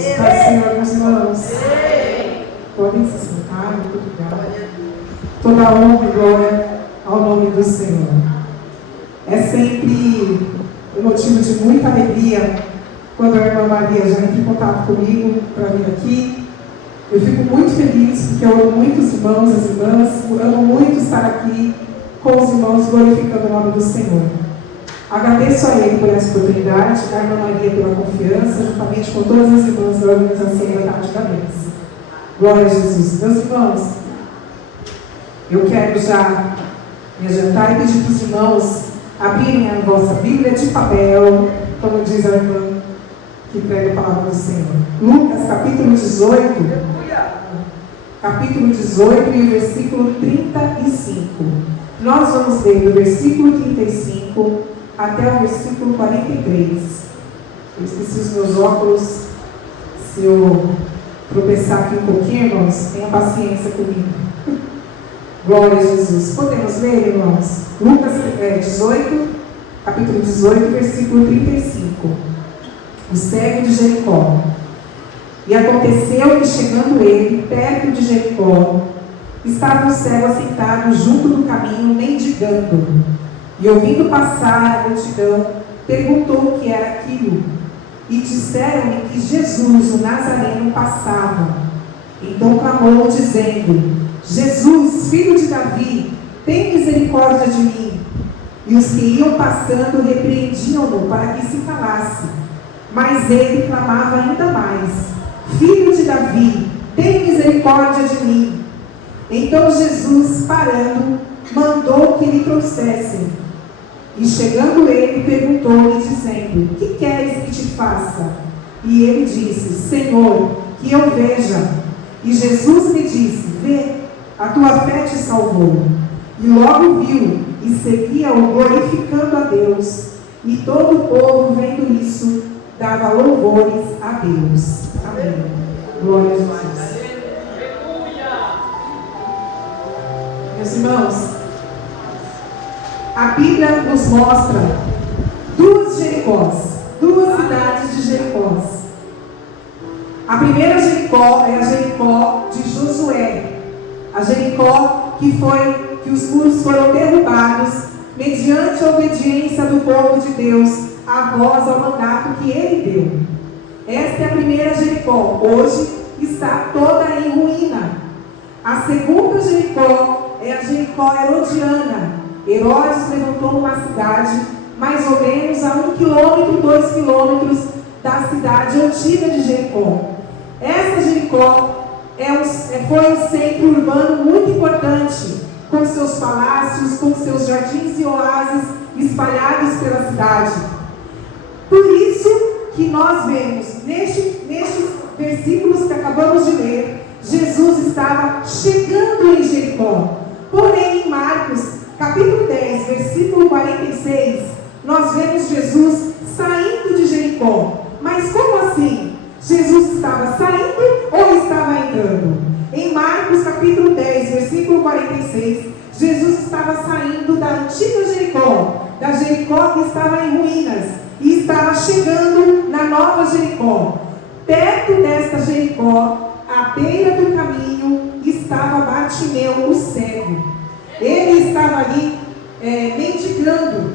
Pai, Senhor, meus irmãos, podem se sentar, muito obrigada. Toda a honra e glória ao nome do Senhor. É sempre um motivo de muita alegria quando a irmã Maria já entra em contato comigo para vir aqui. Eu fico muito feliz porque eu amo muito os irmãos, as irmãs, amo muito estar aqui com os irmãos glorificando o nome do Senhor. Agradeço a Ele por essa oportunidade, a irmã Maria pela confiança, juntamente com todas as irmãs da organização da Tarde da Bênção. Glória a Jesus. Meus irmãos, eu quero já me adiantar e pedir para os irmãos abrirem a vossa Bíblia de papel, como diz a irmã que prega a palavra do Senhor. Lucas, capítulo 18, e o versículo 35. Nós vamos ler do versículo 35 até o versículo 43. Eu esqueci os meus óculos. Se eu tropeçar aqui um pouquinho, irmãos, tenham paciência comigo. Glória a Jesus. Podemos ler, irmãos? Lucas 18, capítulo 18, versículo 35. O cego de Jericó. E aconteceu que, chegando ele perto de Jericó, estava um cego assentado junto do caminho, mendigando. E ouvindo passar a multidão, perguntou o que era aquilo. E disseram-lhe que Jesus, o Nazareno, passava. Então clamou, dizendo: Jesus, filho de Davi, tem misericórdia de mim. E os que iam passando repreendiam-no para que se calasse. Mas ele clamava ainda mais: Filho de Davi, tem misericórdia de mim. Então Jesus, parando, mandou que lhe trouxessem. E chegando ele, perguntou-lhe, dizendo: Que queres que te faça? E ele disse: Senhor, que eu veja. E Jesus lhe disse: Vê, a tua fé te salvou. E logo viu, e seguia-o glorificando a Deus. E todo o povo, vendo isso, dava louvores a Deus. Amém. Glória a Jesus. Meus irmãos, a Bíblia nos mostra duas Jericós, duas cidades de Jericós. A primeira Jericó é a Jericó de Josué. A Jericó que os muros foram derrubados mediante a obediência do povo de Deus a voz ao mandato que ele deu. Esta é a primeira Jericó. Hoje está toda em ruína. A segunda Jericó é a Jericó herodiana. Herodes levantou uma cidade mais ou menos a 1 quilômetro, 2 quilômetros da cidade antiga de Jericó. Essa Jericó foi um centro urbano muito importante, com seus palácios, com seus jardins e oásis espalhados pela cidade. Por isso que nós vemos, nestes versículos que acabamos de ler, Jesus estava chegando em Jericó. Porém, em Marcos, capítulo 10, versículo 46, nós vemos Jesus saindo de Jericó. Mas como assim? Jesus estava saindo ou estava entrando? Em Marcos, capítulo 10, versículo 46, Jesus estava saindo da antiga Jericó, da Jericó que estava em ruínas, e estava chegando na nova Jericó. Perto desta Jericó, à beira do caminho, estava Bartimeu, o cego. Ele estava ali mendigando.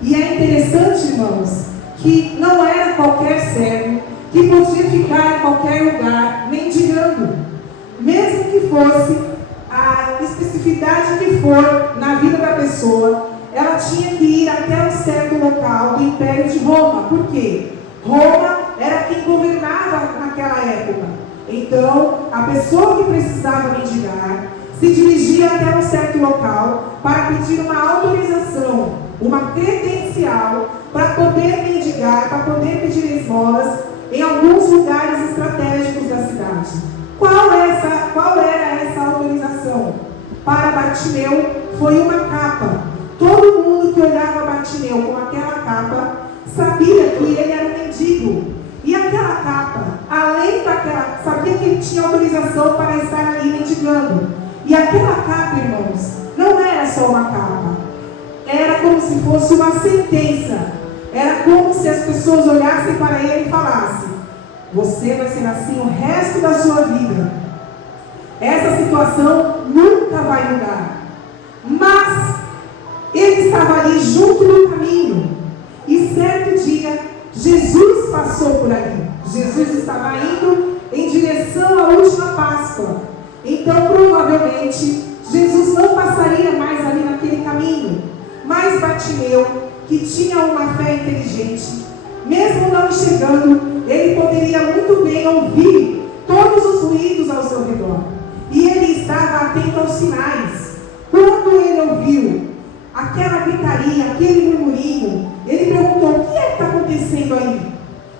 E é interessante, irmãos, que não era qualquer cego que podia ficar em qualquer lugar mendigando. Mesmo que fosse a especificidade que for na vida da pessoa, ela tinha que ir até um certo local do Império de Roma. Por quê? Roma era quem governava naquela época. Então, a pessoa que precisava mendigar se dirigia até um certo local para pedir uma autorização, uma credencial para poder mendigar, para poder pedir esmolas em alguns lugares estratégicos da cidade. Qual era essa autorização? Para Bartimeu foi uma capa. Todo mundo que olhava Bartimeu com aquela capa sabia que ele era um mendigo. E aquela capa, além daquela, sabia que ele tinha autorização para estar ali mendigando. E aquela capa, irmãos, não era só uma capa. Era como se fosse uma sentença. Era como se as pessoas olhassem para ele e falassem: Você vai ser assim o resto da sua vida. Essa situação nunca vai mudar. Mas ele estava ali junto no caminho. E certo dia, Jesus passou por ali. Jesus estava indo em direção à última Páscoa. Então, provavelmente, Jesus não passaria mais ali naquele caminho. Mas Bartimeu, que tinha uma fé inteligente, mesmo não enxergando, ele poderia muito bem ouvir todos os ruídos ao seu redor. E ele estava atento aos sinais. Quando ele ouviu aquela gritaria, aquele murmurinho, ele perguntou: o que é que está acontecendo aí?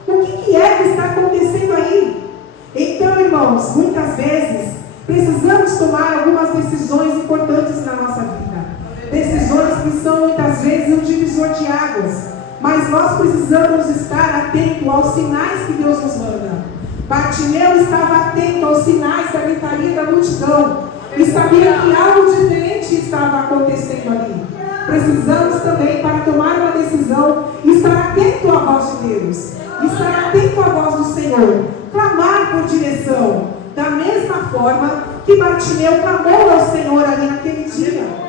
O que é que está acontecendo aí? Então, irmãos, muitas vezes precisamos tomar algumas decisões importantes na nossa vida. Decisões que são muitas vezes um divisor de águas. Mas nós precisamos estar atentos aos sinais que Deus nos manda. Bartimeu estava atento aos sinais da gritaria da multidão e sabia que algo diferente estava acontecendo ali. Precisamos também, para tomar uma decisão, estar atento à voz de Deus, estar atento à voz do Senhor, clamar por direção, da mesma forma que Bartimeu clamou ao Senhor ali naquele dia.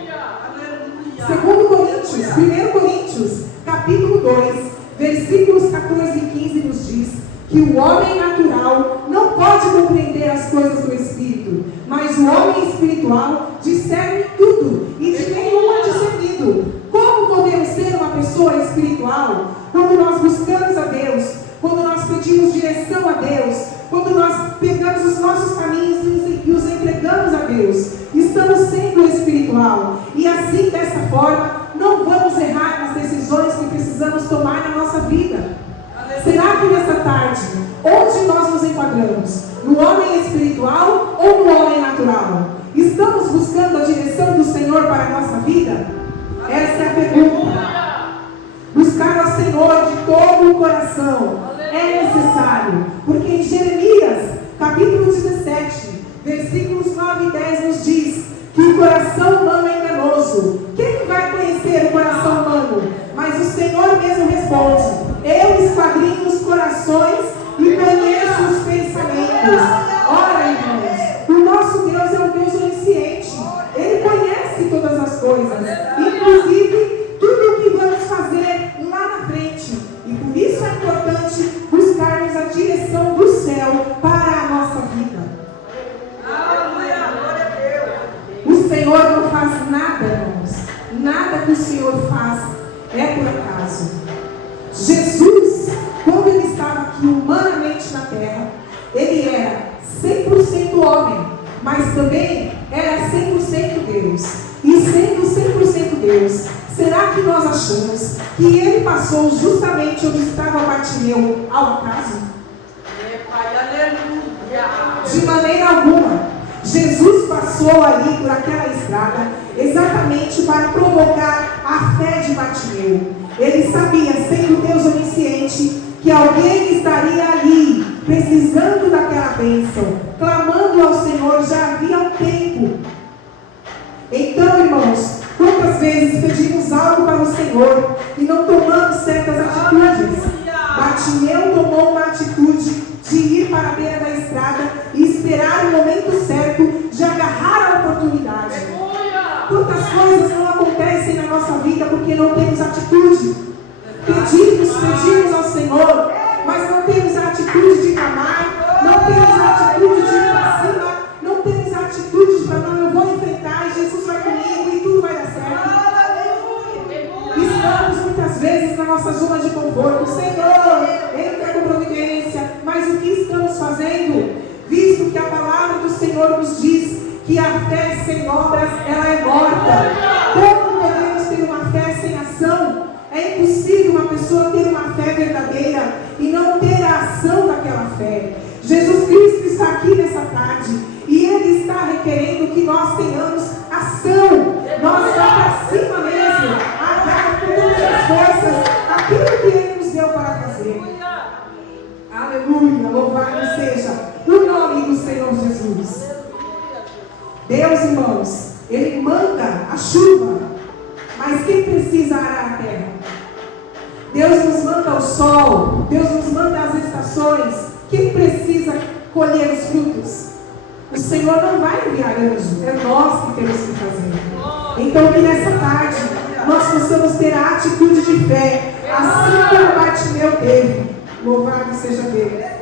2 Coríntios, 1 Coríntios, capítulo 2, versículos 14 e 15 nos diz que o homem natural não pode compreender as coisas do Espírito, mas o homem espiritual discerne tudo e de nenhum é discernido. Como podemos ser uma pessoa espiritual quando nós buscamos a Deus, quando nós pedimos direção a Deus, quando nós pegamos os nossos caminhos e os entregamos a Deus? Estamos sendo espiritual e assim, dessa forma, não vamos errar nas decisões que precisamos tomar na nossa vida. Será que nessa tarde, onde nós nos enquadramos? No homem espiritual ou no homem natural? Estamos buscando a direção do Senhor para a nossa vida? Essa é a pergunta. Buscar ao Senhor de todo o coração é necessário, porque em Jeremias, capítulo 17, versículos 9 e 10 nos diz que o coração humano é enganoso. Quem vai conhecer o coração humano? Mas o Senhor mesmo responde: eu esquadrinho os corações e conheço os pensamentos. Ora, irmãos, o nosso Deus é um Deus onisciente. Ele conhece todas as coisas, inclusive tudo o que vamos fazer lá na frente. E por isso é importante buscarmos a direção do céu para a nossa vida. O Senhor não faz nada, irmãos. Nada que o Senhor faz é por acaso. Jesus, quando ele estava aqui humanamente na terra, ele era 100% homem, mas também era 100% Deus. E sendo 100% Deus, será que nós achamos que ele passou justamente onde estava Bartimeu ao acaso? De maneira alguma. Jesus passou ali por aquela estrada exatamente para provocar a fé de Bartimeu. Ele sabia, sendo Deus onisciente, que alguém estaria ali, precisando daquela bênção, clamando ao Senhor já havia um tempo. Então, irmãos, quantas vezes pedimos algo para o Senhor e não tomamos certas atitudes? Bartimeu tomou uma atitude de ir para a beira da estrada e esperar o momento certo de agarrar a oportunidade. Quantas coisas não acontecem na nossa vida porque não temos atitude? Pedimos ao Senhor, mas não temos a atitude de clamar, não temos a atitude de ir para cima, não temos a atitude de falar: não, eu vou enfrentar e Jesus vai comigo e tudo vai dar certo. Estamos muitas vezes na nossa zona de conforto. Senhor, entra com providência, mas o que estamos fazendo? Visto que a palavra do Senhor nos diz que a fé sem obras, ela é morta. Como podemos ter uma fé sem ação? É impossível uma pessoa ter uma fé verdadeira e não ter a ação daquela fé. Jesus Cristo está aqui nessa tarde e Ele está requerendo que nós tenhamos ação. Nós vamos para cima mesmo, agarrar com todas as forças aquilo que Ele nos deu para fazer. Aleluia, louvado seja o nome do Senhor Jesus. Deus, irmãos, Ele manda a chuva, mas quem precisa arar a terra? Deus nos manda o sol, Deus nos manda as estações, Quem precisa colher os frutos? O Senhor não vai enviar anjo, é nós que temos que fazer. Então que nessa tarde nós possamos ter a atitude de fé, assim como Bartimeu teve. Louvado seja Deus.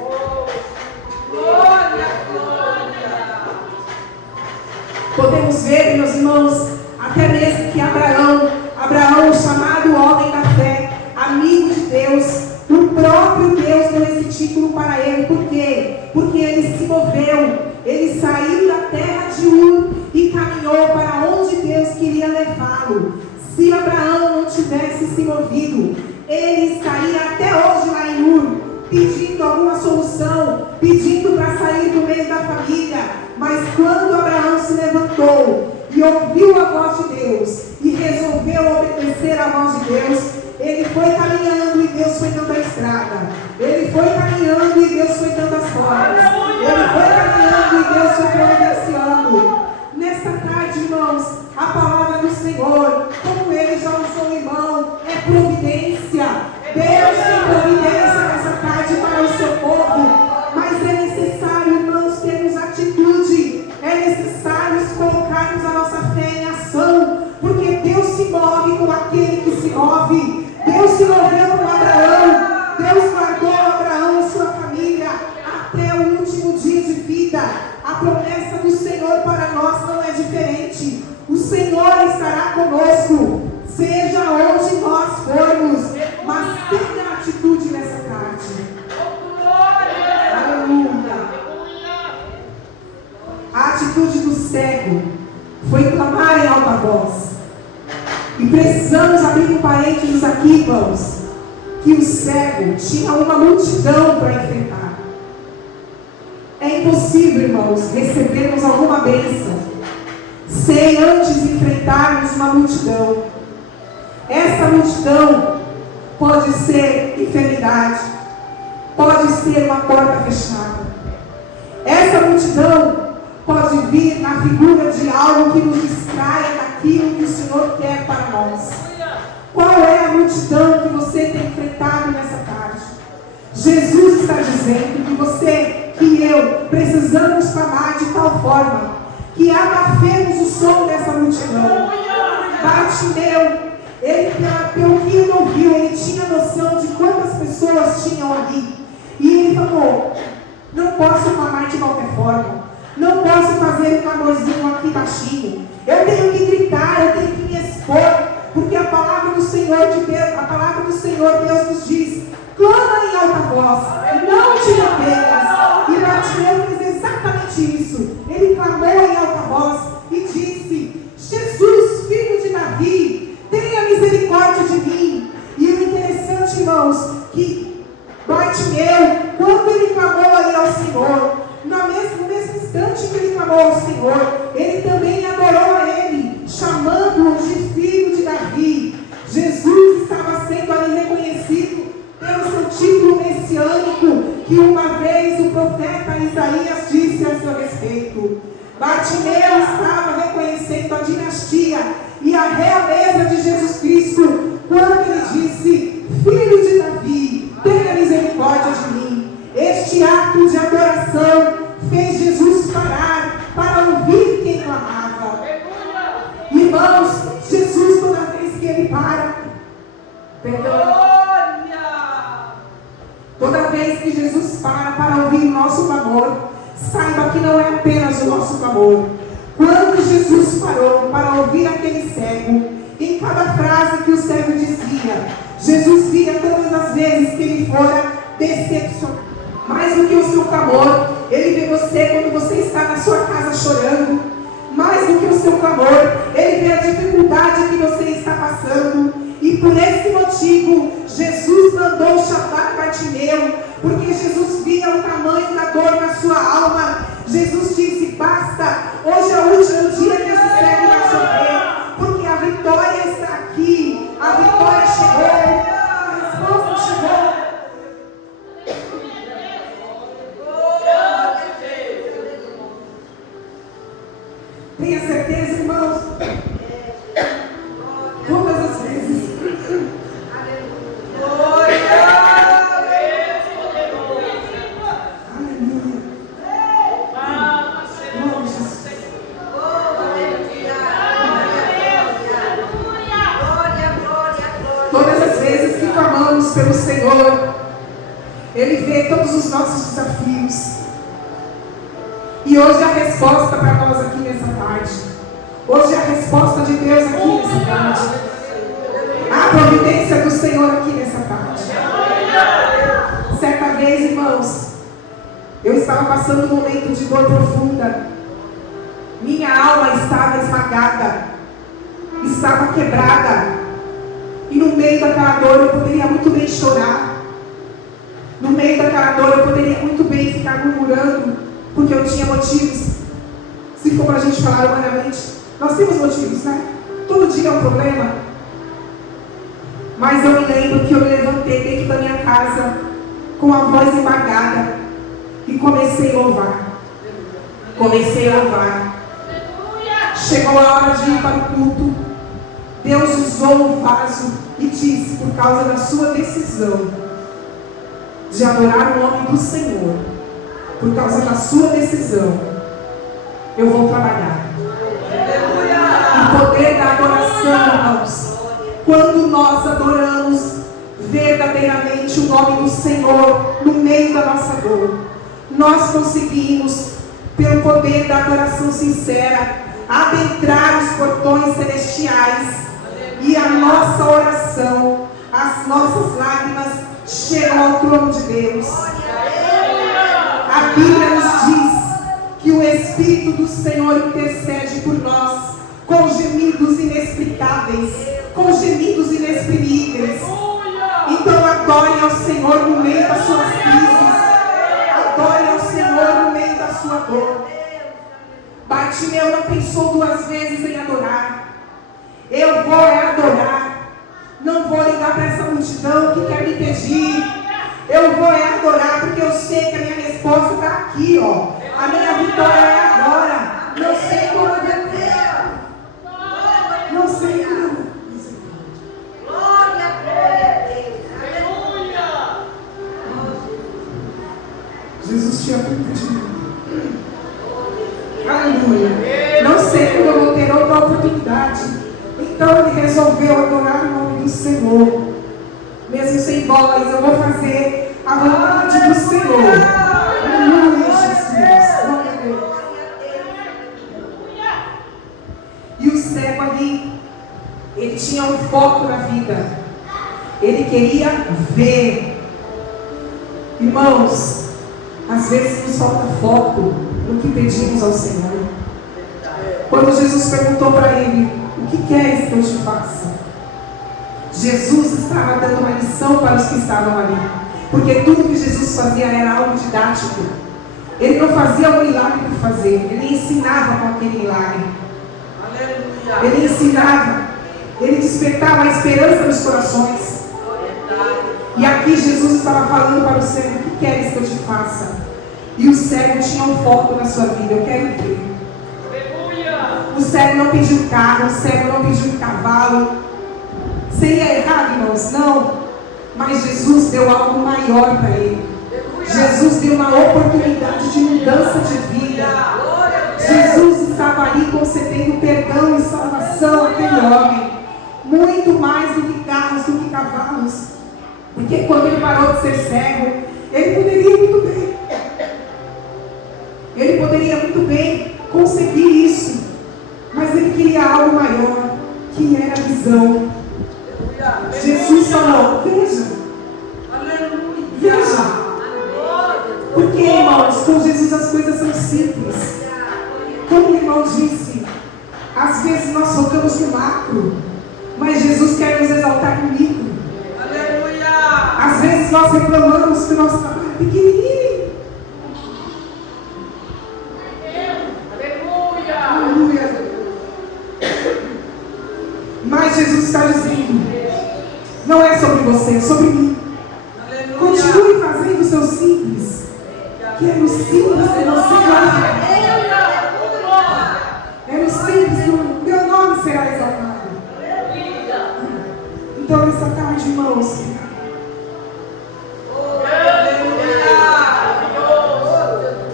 Podemos ver, meus irmãos, até mesmo que Abraão, chamado homem da fé, amigo de Deus, o próprio Deus deu esse título para ele. Por quê? Porque ele se moveu, ele saiu da terra de Ur e caminhou para onde Deus queria levá-lo. Se Abraão não tivesse se movido, ele estaria até hoje lá em Ur, pedindo alguma solução, pedindo para sair do meio da família. Mas quando Abraão se levantou e ouviu a voz de Deus e resolveu obedecer à voz de Deus, ele foi caminhando e Deus foi dando a estrada. Ele foi caminhando e Deus foi dando as portas. Ele foi caminhando e Deus foi providenciando. Nesta tarde, irmãos, a palavra do Senhor, como ele já usou, irmão, é providência. Deus tem providência nessa tarde para o seu povo. Mas é necessário, irmãos, termos atitude. É necessário colocarmos a nossa fé em ação. Porque Deus se move com aquele que se move. Deus se moveu com Abraão. Deus guardou Abraão e sua família até o último dia de vida. A promessa do Senhor para nós não é diferente. O Senhor estará conosco, seja onde nós formos. Mas tenha atitude nessa tarde. Aleluia. A atitude do cego foi clamar em alta voz. E precisamos abrir um parênteses aqui, irmãos, que o cego tinha uma multidão para enfrentar. É impossível, irmãos, recebermos alguma bênção sem antes enfrentarmos uma multidão. Essa multidão pode ser enfermidade, pode ser uma porta fechada. Essa multidão pode vir na figura de algo que nos distraia daquilo que o Senhor quer para nós. Qual é a multidão que você tem enfrentado nessa tarde? Jesus está dizendo que você, que eu, precisamos clamar de tal forma que abafemos o som dessa multidão. Bartimeu, ele, pelo que ele ouviu, ele tinha noção de quantas pessoas tinham ali. E ele falou: não posso clamar de qualquer forma, não posso fazer um clamorzinho aqui baixinho. Eu tenho que gritar, eu tenho que me expor, porque a palavra do Senhor de Deus, a palavra do Senhor, Deus nos diz: clama em alta voz, não te retenhas. E Bartimeu fez exatamente isso. Ele clamou em alta voz e disse: Jesus, filho de Davi, tenha misericórdia de mim. E o interessante, irmãos, que Bartimeu, quando ele clamou ali ao Senhor, no mesmo instante que ele clamou ao Senhor, ele também adorou a ele, chamando-o de filho de Davi. Jesus estava sendo ali reconhecido pelo seu título messiânico, que uma vez o profeta Isaías disse a seu respeito. Bartimeu estava reconhecendo a dinastia e a realeza de Jesus Cristo, quando ele disse: filho de Davi, tenha misericórdia de mim. Este ato de adoração fez Jesus parar para ouvir quem clamava. Irmãos, Jesus, toda vez que ele toda vez que Jesus para ouvir o nosso clamor, saiba que não é apenas o nosso clamor. Quando Jesus parou para ouvir aquele cego, em cada frase que o cego dizia, Jesus via todas as vezes que ele fora decepcionado. Mais do que o seu clamor, ele vê você quando você está na sua casa chorando. Mais do que o seu clamor, ele vê a dificuldade que você está passando. E por esse motivo, Jesus mandou chamar Bartimeu, porque Jesus via o tamanho da dor na sua alma. Jesus disse: basta, hoje é o último dia que esse cego vai sofrer, porque a vitória está aqui, a vitória chegou, a resposta chegou. Tenha certeza, irmãos, todas as vezes. pelo Senhor. Ele vê todos os nossos desafios. E hoje a resposta para nós aqui nessa tarde. Hoje a resposta de Deus aqui nessa tarde. A providência do Senhor aqui nessa tarde. Certa vez, irmãos, eu estava passando um momento de dor profunda. Minha alma estava esmagada. Estava quebrada. E no meio daquela dor eu poderia muito bem chorar. No meio daquela dor eu poderia muito bem ficar murmurando, porque eu tinha motivos. Se for para a gente falar humanamente, nós temos motivos, né? Todo dia é um problema. Mas eu me lembro que eu me levantei dentro da minha casa com a voz embargada e comecei a louvar. Comecei a louvar. Chegou a hora de ir para o culto. Deus usou o vaso e disse, por causa da sua decisão de adorar o nome do Senhor, por causa da sua decisão, eu vou trabalhar. O poder da adoração, irmãos, quando nós adoramos verdadeiramente o nome do Senhor no meio da nossa dor, nós conseguimos, pelo poder da adoração sincera, adentrar os portões celestiais. E a nossa oração, as nossas lágrimas chegam ao trono de Deus. A Bíblia nos diz que o Espírito do Senhor intercede por nós com gemidos inexplicáveis, com gemidos inexprimíveis. Então adore ao Senhor no meio das suas crises. Adore ao Senhor no meio da sua dor. Bartimeu não pensou duas vezes em adorar. Eu vou adorar. Não vou ligar para essa multidão que quer me pedir. Eu vou adorar porque eu sei que a minha resposta está aqui, ó. A minha vitória é agora. Não sei como eu vou ter. Não sei como. Glória a Deus. Aleluia. Jesus tinha cuidado de mim. Aleluia. Não sei como eu vou ter outra oportunidade. Então ele resolveu adorar o nome do Senhor. Mesmo sem voz, eu vou fazer a vontade do Senhor. Aleluia, Jesus. Glória a Deus. E o cego ali, ele tinha um foco na vida. Ele queria ver. Irmãos, às vezes nos falta foco no que pedimos ao Senhor. Quando Jesus perguntou para ele, o que queres que eu te faça? Jesus estava dando uma lição para os que estavam ali. Porque tudo que Jesus fazia era algo didático. Ele não fazia um milagre por fazer. Ele ensinava com aquele milagre. Aleluia. Ele ensinava. Ele despertava a esperança nos corações. E aqui Jesus estava falando para o cego, o que queres que eu te faça? E o cego tinha um foco na sua vida. Eu quero ver. O cego não pediu carro, o cego não pediu cavalo. Seria errado, irmãos? Não. Mas Jesus deu algo maior para ele. Jesus deu uma oportunidade de mudança de vida. Jesus estava ali concedendo perdão e salvação àquele homem. Muito mais do que carros, do que cavalos. Porque quando ele parou de ser cego, ele poderia muito bem conseguir isso. Mas ele queria algo maior, que era a visão. Jesus falou, veja. Veja. Porque, irmãos, com Jesus as coisas são simples. Como o irmão disse, às vezes nós focamos no macro, mas Jesus quer nos exaltar no micro. Às vezes nós reclamamos que o nosso trabalho é pequenininho. Mas Jesus está dizendo, não é sobre você, é sobre mim. Aleluia. Continue fazendo o seu simples, que é no simples que você glorifica. É no simples que o meu nome será exaltado. Então nessa tarde, irmãos,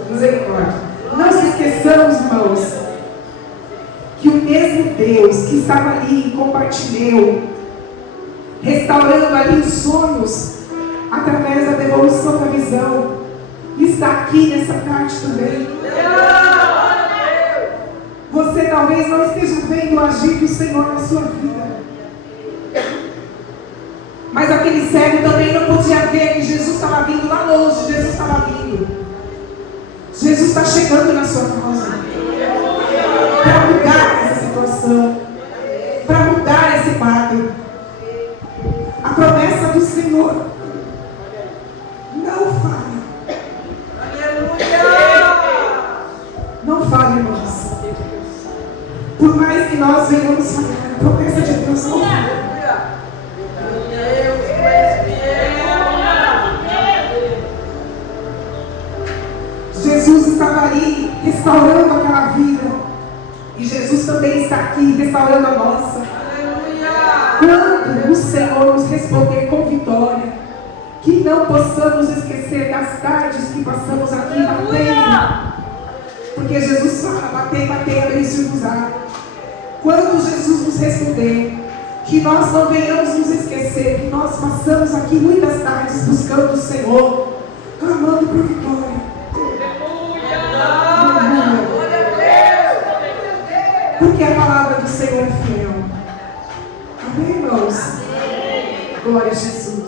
misericórdia, não se esqueçamos, irmãos, que o mesmo Deus que estava ali e compartilhou, restaurando ali os sonhos através da devolução da visão, está aqui nessa tarde também. Você talvez não esteja vendo o agir do Senhor na sua vida. Mas aquele cego também não podia ver que Jesus estava vindo lá longe. Jesus estava vindo. Jesus está chegando na sua casa para mudar essa situação, para mudar esse quadro. A promessa do Senhor não falha. Não falha, irmãos. Por mais que nós venhamos falhar, a promessa de Deus não falha. Jesus estava ali restaurando aquela vida. E Jesus também está aqui restaurando a nossa. Quando o Senhor nos responder com vitória, que não possamos esquecer das tardes que passamos aqui batendo. Porque Jesus fala, batei, batei, abri-se-vos-á. Quando Jesus nos responder, que nós não venhamos nos esquecer que nós passamos aqui muitas tardes buscando o Senhor, clamando por vitória. Porque a palavra do Senhor é fiel. Amém, irmãos? Glória a Jesus.